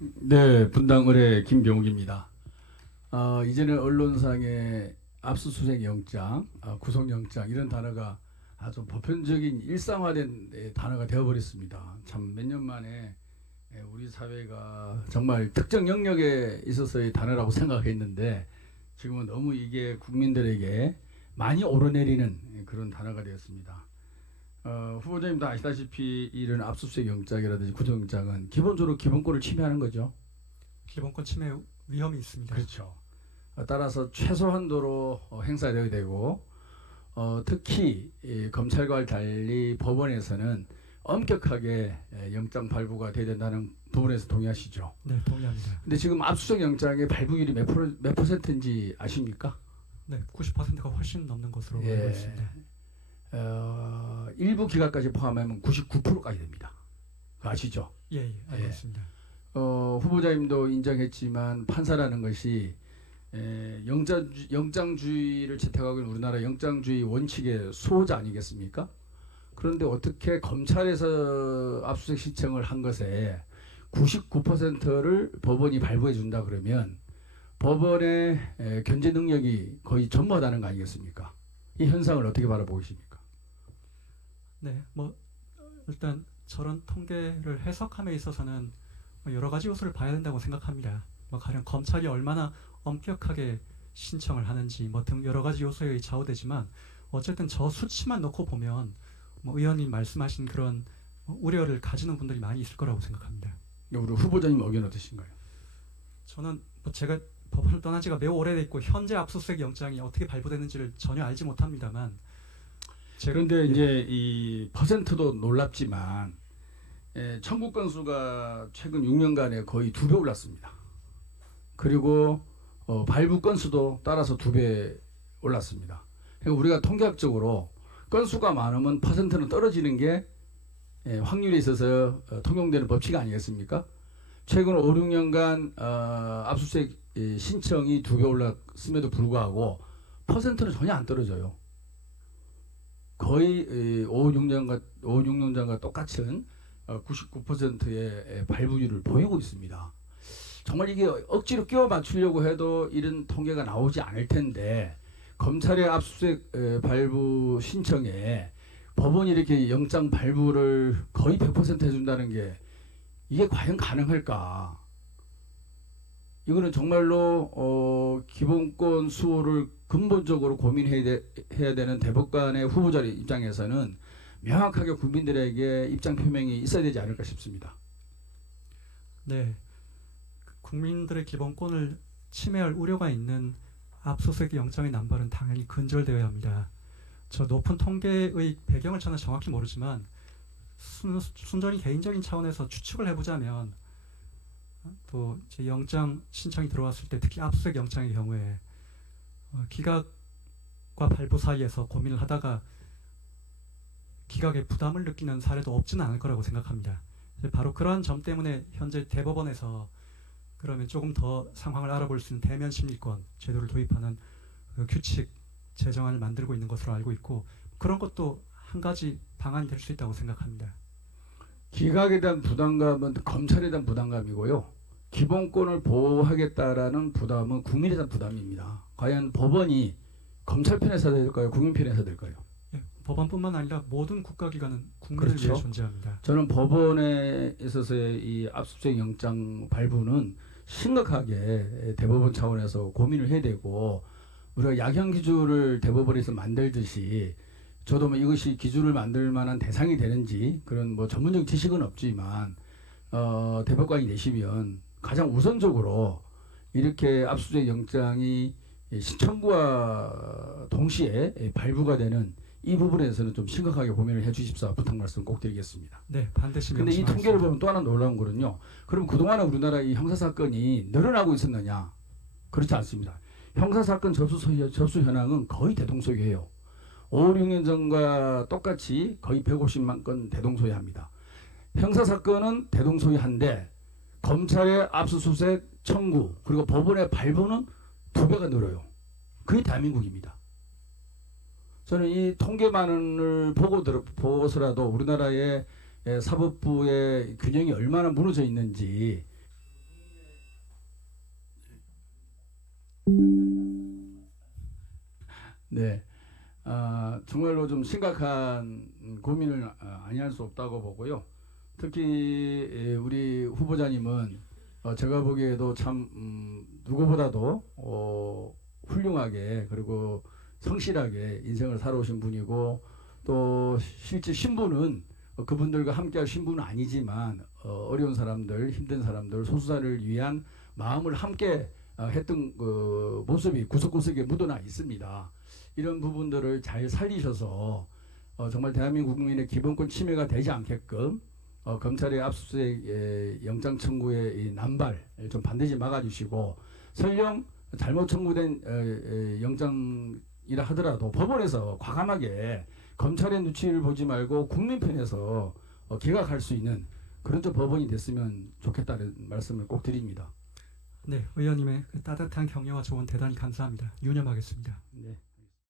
네, 분당 의뢰 김병욱입니다. 이제는 언론상의 압수수색 영장, 구속영장 이런 단어가 아주 보편적인 일상화된 단어가 되어버렸습니다. 참 몇 년 만에 우리 사회가 정말 특정 영역에 있어서의 단어라고 생각했는데 지금은 너무 이게 국민들에게 많이 오르내리는 그런 단어가 되었습니다. 후보자님도 아시다시피 이런 압수수색 영장이라든지 구속영장은 기본적으로 기본권을 침해하는 거죠. 기본권 침해 위험이 있습니다. 그렇죠. 따라서 최소한도로 행사되어야 되고 특히 검찰과 달리 법원에서는 엄격하게 영장 발부가 돼야 된다는 부분에서 동의하시죠? 네, 동의합니다. 근데 지금 압수수색 영장의 발부율이 몇 퍼센트인지 아십니까? 네, 90%가 훨씬 넘는 것으로 예. 알고 있습니다. 일부 기각까지 포함하면 99%까지 됩니다. 아시죠? 예, 알고 예. 있습니다. 후보자님도 인정했지만 판사라는 것이 영장주의를 채택하고 있는 우리나라 영장주의 원칙의 수호자 아니겠습니까? 그런데 어떻게 검찰에서 압수수색 신청을 한 것에 99%를 법원이 발부해 준다 그러면 법원의 견제 능력이 거의 전무하다는 거 아니겠습니까? 이 현상을 어떻게 바라보십니까? 네, 일단 저런 통계를 해석함에 있어서는 여러 가지 요소를 봐야 된다고 생각합니다. 가령 검찰이 얼마나 엄격하게 신청을 하는지 등 여러 가지 요소에 좌우되지만 어쨌든 저 수치만 놓고 보면 의원님 말씀하신 그런 우려를 가지는 분들이 많이 있을 거라고 생각합니다. 우리 후보자님 의견 어떠신가요? 저는 제가 법원을 떠난 지가 매우 오래됐고 현재 압수수색 영장이 어떻게 발부되는지를 전혀 알지 못합니다만 그런데 이제 이 퍼센트도 놀랍지만 청구 건수가 최근 6년간에 거의 2배 올랐습니다. 그리고 발부 건수도 따라서 2배 올랐습니다. 그러니까 우리가 통계학적으로 건수가 많으면 퍼센트는 떨어지는 게 확률에 있어서 통용되는 법칙 아니겠습니까? 최근 5, 6년간 압수수색 신청이 2배 올랐음에도 불구하고 퍼센트는 전혀 안 떨어져요. 거의 5, 6년전과 똑같은 99%의 발부율을 보이고 있습니다. 정말 이게 억지로 끼워 맞추려고 해도 이런 통계가 나오지 않을 텐데 검찰의 압수수색 발부 신청에 법원이 이렇게 영장 발부를 거의 100% 해준다는 게 이게 과연 가능할까? 이거는 정말로 기본권 수호를 근본적으로 고민해야 되는 대법관의 후보자 입장에서는 명확하게 국민들에게 입장 표명이 있어야 되지 않을까 싶습니다. 네, 국민들의 기본권을 침해할 우려가 있는 압수수색 영장의 남발은 당연히 근절되어야 합니다. 저 높은 통계의 배경을 저는 정확히 모르지만 순전히 개인적인 차원에서 추측을 해보자면 또 제 영장 신청이 들어왔을 때 특히 압수수색 영장의 경우에 기각과 발부 사이에서 고민을 하다가 기각에 부담을 느끼는 사례도 없지는 않을 거라고 생각합니다. 바로 그러한 점 때문에 현재 대법원에서 그러면 조금 더 상황을 알아볼 수 있는 대면 심리권 제도를 도입하는 규칙 제정안을 만들고 있는 것으로 알고 있고 그런 것도 한 가지 방안이 될 수 있다고 생각합니다. 기각에 대한 부담감은 검찰에 대한 부담감이고요. 기본권을 보호하겠다라는 부담은 국민에 대한 부담입니다. 과연 법원이 검찰 편에서 될까요? 국민 편에서 될까요? 예, 법원뿐만 아니라 모든 국가기관은 국민을 그렇죠. 위해 존재합니다. 저는 법원에 있어서의 이 압수수색 영장 발부는 심각하게 대법원 차원에서 고민을 해야 되고 우리가 약형 기준을 대법원에서 만들듯이 저도 이것이 기준을 만들 만한 대상이 되는지 그런 전문적인 지식은 없지만 대법관이 내시면 가장 우선적으로 이렇게 압수수색 영장이 신청과 동시에 발부가 되는 이 부분에서는 좀 심각하게 고민을 해 주십사 부탁 말씀 꼭 드리겠습니다. 네, 반드시 근데 이 명심하겠습니다. 통계를 보면 또 하나 놀라운 거는요. 그럼 그동안에 우리나라 이 형사사건이 늘어나고 있었느냐? 그렇지 않습니다. 형사사건 접수 현황은 거의 대동소이해요. 5, 6년 전과 똑같이 거의 150만 건 대동소이합니다. 형사사건은 대동소이한데 검찰의 압수수색 청구 그리고 법원의 발부는 2배가 늘어요. 그게 대한민국입니다. 저는 이 통계만을 보고서라도 우리나라의 사법부의 균형이 얼마나 무너져 있는지 네. 정말로 좀 심각한 고민을 아니할 수 없다고 보고요. 특히 우리 후보자님은 제가 보기에도 참 누구보다도 훌륭하게 그리고 성실하게 인생을 살아오신 분이고 또 실제 신분은 그분들과 함께할 신분은 아니지만 어려운 사람들, 힘든 사람들, 소수자를 위한 마음을 함께 했던 그 모습이 구석구석에 묻어나 있습니다. 이런 부분들을 잘 살리셔서 정말 대한민국 국민의 기본권 침해가 되지 않게끔 검찰의 압수수색 영장 청구의 이 남발 좀 반드시 막아주시고 설령 잘못 청구된 영장이라 하더라도 법원에서 과감하게 검찰의 눈치를 보지 말고 국민 편에서 기각할 수 있는 그런 좀 법원이 됐으면 좋겠다는 말씀을 꼭 드립니다. 네, 의원님의 그 따뜻한 격려와 조언 대단히 감사합니다. 유념하겠습니다. 네.